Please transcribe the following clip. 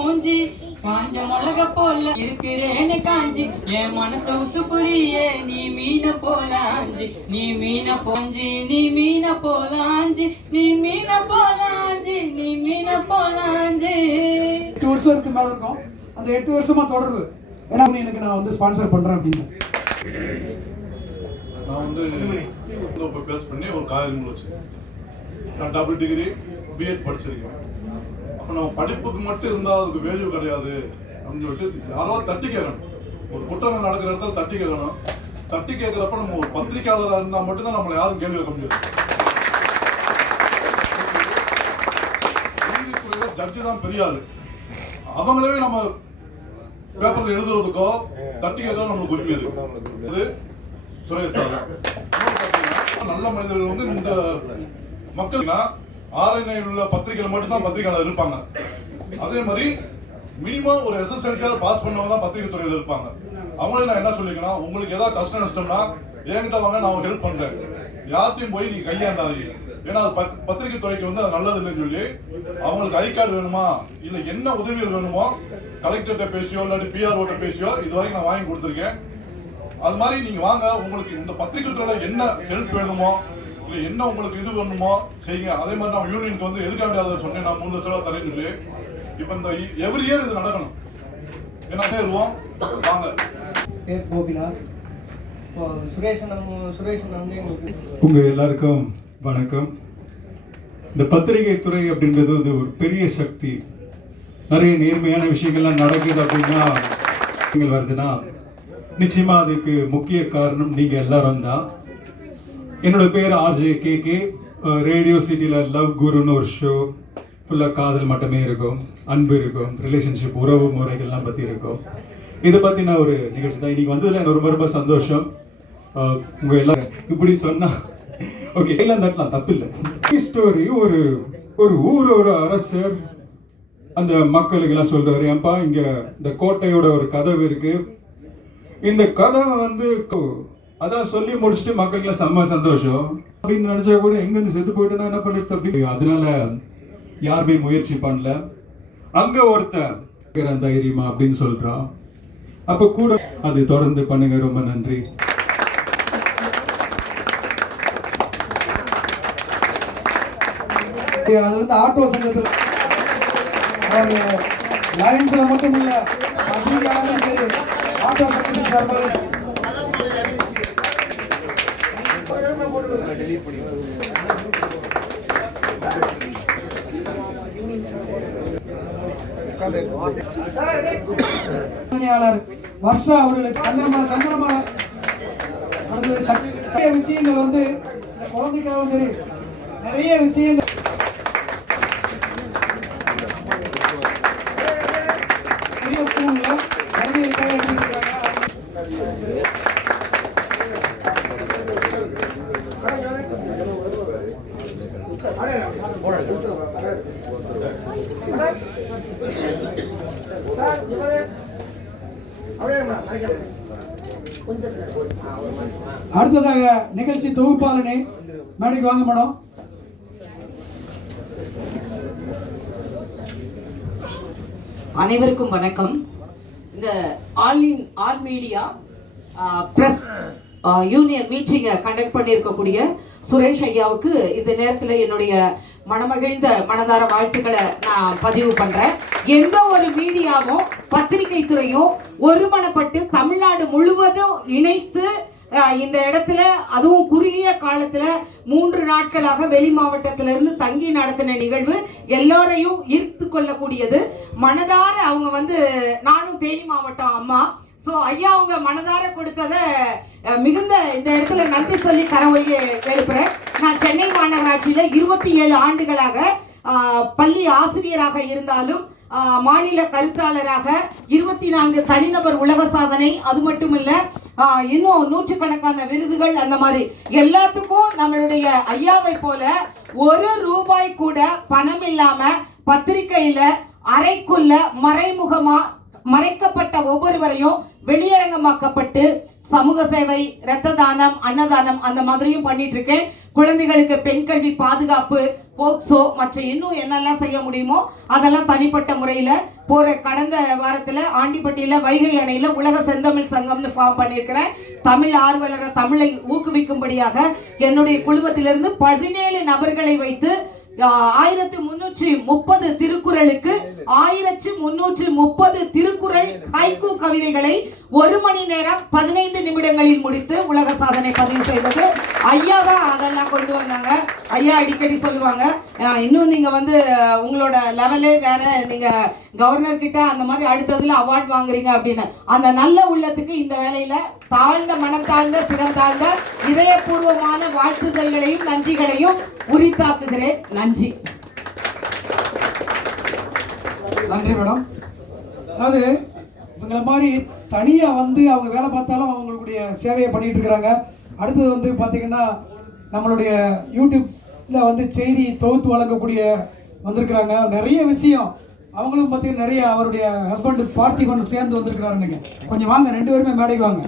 மூஞ்சி காஞ்ச மிளக போல இருக்கிறேன்னு காஞ்சி என் மனசு உசு புரியே நீ மீன போலாஞ்சி நீ மீன போஞ்சி நீ மீன போலாஞ்சி நீ மீன போலாஞ்சி நீ மீன போலாஞ்சி. 8 வருஷத்துக்கு மேல இருக்கும். அந்த 8 வருஷமா தொடர்பு ஏன்னா எனக்கு நான் வந்து ஸ்பான்சர் பண்றேன் அப்படின்னு நான் வந்து இப்போ பேஸ் பண்ணி ஒரு காலேஜ் முடிச்சேன். நான் டபுள் டிகிரி பிஎட் படிச்சிருக்கேன். அப்போ நம்ம படிப்புக்கு மட்டும் இருந்தால் அதுக்கு வேல்யூ கிடையாது அப்படின்னு சொல்லிட்டு யாரோ தட்டி கேட்கணும். ஒரு குற்றங்கள் நடக்கிற இடத்துல தட்டி கேட்கணும். தட்டி கேட்குறப்ப நம்ம ஒரு பத்திரிகையாளராக இருந்தால் மட்டும்தான் நம்மளை யாரும் கேள்வி கேட்க முடியாது. நீதித்துறையில் ஜட்ஜி தான் பெரிய ஆளு. அவங்களவே நம்ம பேப்பர்ல எழுதுறதுக்கோ தட்டி கேட்க நம்மளுக்கு உரிமை இருக்கு. இது சுரேஷ் சார் நல்ல மனிதர்கள் வந்து இந்த மக்கள் ஆர்என்ஐ உள்ள பத்திரிகைகள் மட்டும்தான் பத்திரிகையாளர் இருப்பாங்க. அதே மாதிரி மினிமம் ஒரு எஸ்எஸ்எல்சியாவது பாஸ் பண்ணவங்க தான் பத்திரிகை துறையில் இருப்பாங்க. அவங்களே நான் என்ன சொல்லிக்கணும், உங்களுக்கு ஏதாவது கஷ்டம் நஷ்டம்னா என்கிட்ட வாங்க, நான் ஹெல்ப் பண்றேன். யார்ட்டையும் போய் நீங்க கையாண்டாதீங்க. ஏன்னா பத்திரிகை துறைக்கு வந்து அது நல்லது இல்லைன்னு சொல்லி அவங்களுக்கு ஐ கார்டு வேணுமா இல்ல என்ன உதவிகள் வேணுமோ கலெக்டர்கிட்ட பேசியோ இல்லாட்டி பிஆர்ஓட்ட பேசியோ இது வரைக்கும் நான் வாங்கி கொடுத்துருக்கேன். அது மாதிரி நீங்க வாங்க, உங்களுக்கு இந்த பத்திரிகை துறையில என்ன ஹெல்ப் வேணுமோ இல்ல என்ன உங்களுக்கு இது வேணுமோ செய்யுங்க. அதே மாதிரி நம்ம யூனியனுக்கு வந்து எதுக்காக அதை சொன்னேன், நான் 3 லட்சம் ரூபாய் தரேன்னு சொல்லி இப்ப இந்த எவ்ரி இயர் இது நடக்கணும். என்ன சேருவோம் வாங்க. பேர் கோபிநாத். சுரேஷன் வந்து உங்க எல்லாருக்கும் வணக்கம். இந்த பத்திரிகை துறை அப்படின்றது வந்து ஒரு பெரிய சக்தி. நிறைய நேர்மையான விஷயங்கள்லாம் நடக்குது அப்படின்னா வருதுன்னா நிச்சயமா அதுக்கு முக்கிய காரணம் நீங்க எல்லாரும் தான். என்னோட பேர் ஆர்ஜே கேகே. ரேடியோ சிட்டியில் லவ் குருன்னு ஒரு ஷோ ஃபுல்லாக காதல் மட்டுமே இருக்கும், அன்பு இருக்கும், ரிலேஷன்ஷிப் உறவு முறைகள்லாம் பற்றி இருக்கும். இதை பற்றின ஒரு நிகழ்ச்சி தான் இன்னைக்கு வந்ததில் எனக்கு ரொம்ப ரொம்ப சந்தோஷம். உங்கள் எல்லாரும் இப்படி சொன்னால் ஓகே எல்லாம் தட்டலாம், தப்பு இல்லை. ஸ்டோரி ஒரு ஒரு ஊரோட அரசர் அந்த மக்களுக்கெல்லாம் சொல்கிறாரு, ஏன்பா இங்கே இந்த கோட்டையோட ஒரு கதவு இருக்குது, இந்த கதவை வந்து அதான் சொல்லி முடிச்சுட்டு மக்களுக்குலாம் செம்ம சந்தோஷம் அப்படின்னு நினச்சா கூட எங்கேருந்து செத்து போயிட்டுனா என்ன பண்ணுறது அப்படி. அதனால யாருமே முயற்சி பண்ணல. அங்கே ஒருத்தன் தைரியமா அப்படின்னு சொல்கிறான். அப்போ கூட அது தொடர்ந்து பண்ணுங்க. ரொம்ப நன்றி. அது வந்து ஆட்டோ சங்கத்தில் லயன்ஸ்ல மட்டும் இல்ல ஆட்டோ சங்கத்தின் சார்பாக வர்ஷா அவர்களுக்கு சந்தனமா நடந்தது. விஷயங்கள் வந்து குழந்தைக்காக சரி நிறைய விஷயங்கள் பெரிய ஸ்கூல்ல குழந்தைகளுக்காக எடுத்துருக்காங்க. அடுத்ததாக நிகழ்ச்சி தொகுப்பாளனே மேடைக்கு வாங்க மேடம். அனைவருக்கும் வணக்கம். இந்த ஆல் மீடியா பிரஸ் யூனியன் மீட்டிங்கை கண்டக்ட் பண்ணியிருக்கக்கூடிய சுரேஷ் ஐயாவுக்கு இந்த நேரத்தில் என்னுடைய மனமகிழ்ந்த மனதார வாழ்த்துக்களை நான் பதிவு பண்றேன். எந்த ஒரு மீடியாவும் பத்திரிகை துறையும் ஒருமனப்பட்டு தமிழ்நாடு முழுவதும் இணைத்து இந்த இடத்துல அதுவும் குறுகிய காலத்துல 3 நாட்களாக வெளி மாவட்டத்திலிருந்து தங்கி நடத்தின நிகழ்வு எல்லாரையும் ஈர்த்து கொள்ளக்கூடியது. மனதார அவங்க வந்து நானும் தேனி மாவட்டம் அம்மா, ஸோ ஐயா அவங்க மனதார கொடுத்தத மிகுந்த இந்த இடத்துல நன்றி சொல்லி கரவொலியை எழுப்புறேன். நான் சென்னை மாநகராட்சியில 27 ஆண்டுகளாக பள்ளி ஆசிரியராக இருந்தாலும் மாநில கருத்தாளராக 24 தனிநபர் உலக சாதனை, அது மட்டும் இல்ல இன்னும் 100கணக்கான விருதுகள், அந்த மாதிரி எல்லாத்துக்கும் நம்மளுடைய ஐயாவை போல 1 ரூபாய் கூட பணம் இல்லாம பத்திரிகையில அறைக்குள்ள மறைமுகமா மறைக்கப்பட்ட ஒவ்வொருவரையும் வெளியரங்கமாக்கப்பட்டு சமூக சேவை, இரத்த தானம், அன்னதானம் அந்த மாதிரியும் பண்ணிட்டு இருக்கேன். குழந்தைகளுக்கு பெண் கல்வி பாதுகாப்பு போக்சோ மற்ற இன்னும் என்னெல்லாம் செய்ய முடியுமோ அதெல்லாம் தனிப்பட்ட முறையில் போற கடந்த வாரத்தில் ஆண்டிப்பட்டியில் வைகை அணையில் உலக செந்தமிழ் சங்கம்னு ஃபார்ம் பண்ணியிருக்கிறேன். தமிழ் ஆர்வலரை தமிழை ஊக்குவிக்கும்படியாக என்னுடைய குழுமத்திலிருந்து 17 நபர்களை வைத்து 1330 திருக்குறளுக்கு 1330 திருக்குறள் ஹைக்கூ கவிதைகளை 1 மணி நேரம் 15 நிமிடங்களில் முடித்து உலக சாதனை பதிவு செய்தது. ஐயா தான் அதெல்லாம் கொண்டு வந்தாங்க. ஐயா அடிக்கடி சொல்லுவாங்க, இன்னும் நீங்க வந்து உங்களோட லெவலே வேற, நீங்க கவர்னர் கிட்ட அந்த மாதிரி அடுத்ததுல அவார்ட் வாங்குறீங்க அப்படின்னு. அந்த நல்ல உள்ளத்துக்கு இந்த வேளையில தாழ்ந்த மனம் தாழ்ந்த சிரம் தாழ்ந்த இதயபூர்வமான வாழ்த்துதல்களையும் நன்றிகளையும் உரித்தாக்குகிறேன். நன்றி. நன்றி மேடம். அதாவது இவங்களை மாதிரி தனியாக வந்து அவங்க வேலை பார்த்தாலும் அவங்களுடைய சேவையை பண்ணிட்டு இருக்கிறாங்க. அடுத்தது வந்து பார்த்தீங்கன்னா நம்மளுடைய யூடியூப்பில் வந்து செய்தி தொகுத்து வழங்கக்கூடிய வந்திருக்கிறாங்க. நிறைய விஷயம் அவங்களும் பார்த்தீங்கன்னா நிறைய அவருடைய ஹஸ்பண்ட் பார்த்திபன் சேர்ந்து வந்திருக்கிறாருங்க. கொஞ்சம் வாங்க, 2 பேருமே மேடைக்கு வாங்க.